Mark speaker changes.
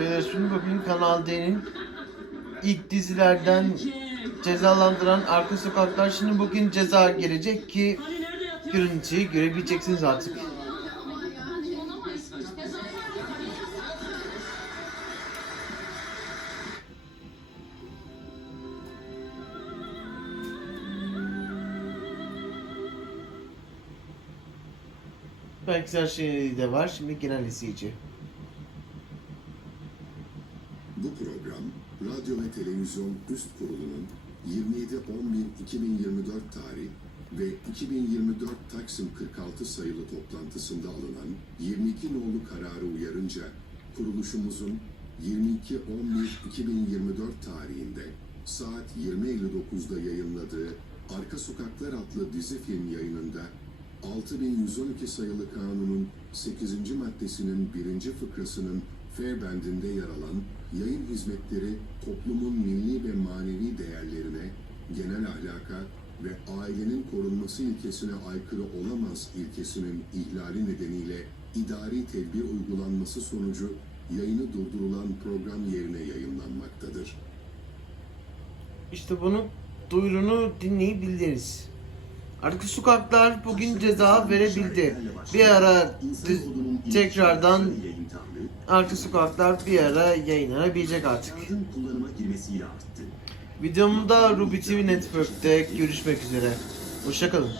Speaker 1: Şimdi bugün Kanal D'nin ilk dizilerden cezalandıran Arka Sokaklar şimdi bugün ceza gelecek ki görüntüyü görebileceksiniz artık. Belki her şey de var. Şimdi genel izleyici.
Speaker 2: Bu program, Radyo ve Televizyon Üst Kurulu'nun 27.11.2024 tarih ve 2024 Taksim 46 sayılı toplantısında alınan 22 nolu kararı uyarınca kuruluşumuzun 22.11.2024 tarihinde saat 20.59'da yayınladığı Arka Sokaklar adlı dizi film yayınında 6112 sayılı kanunun 8. maddesinin 1. fıkrasının F bendinde yer alan yayın hizmetleri toplumun milli ve manevi değerlerine, genel ahlaka ve ailenin korunması ilkesine aykırı olamaz ilkesinin ihlali nedeniyle idari tedbir uygulanması sonucu yayını durdurulan program yerine yayınlanmaktadır.
Speaker 1: İşte bunu duyurunu dinleyebildiniz. Arka Sokaklar bugün ceza verebildi. Bir ara tekrardan Arka Sokaklar bir ara yayınlanabilecek artık. Videomda Ruby TV Network'te görüşmek üzere. Hoşçakalın.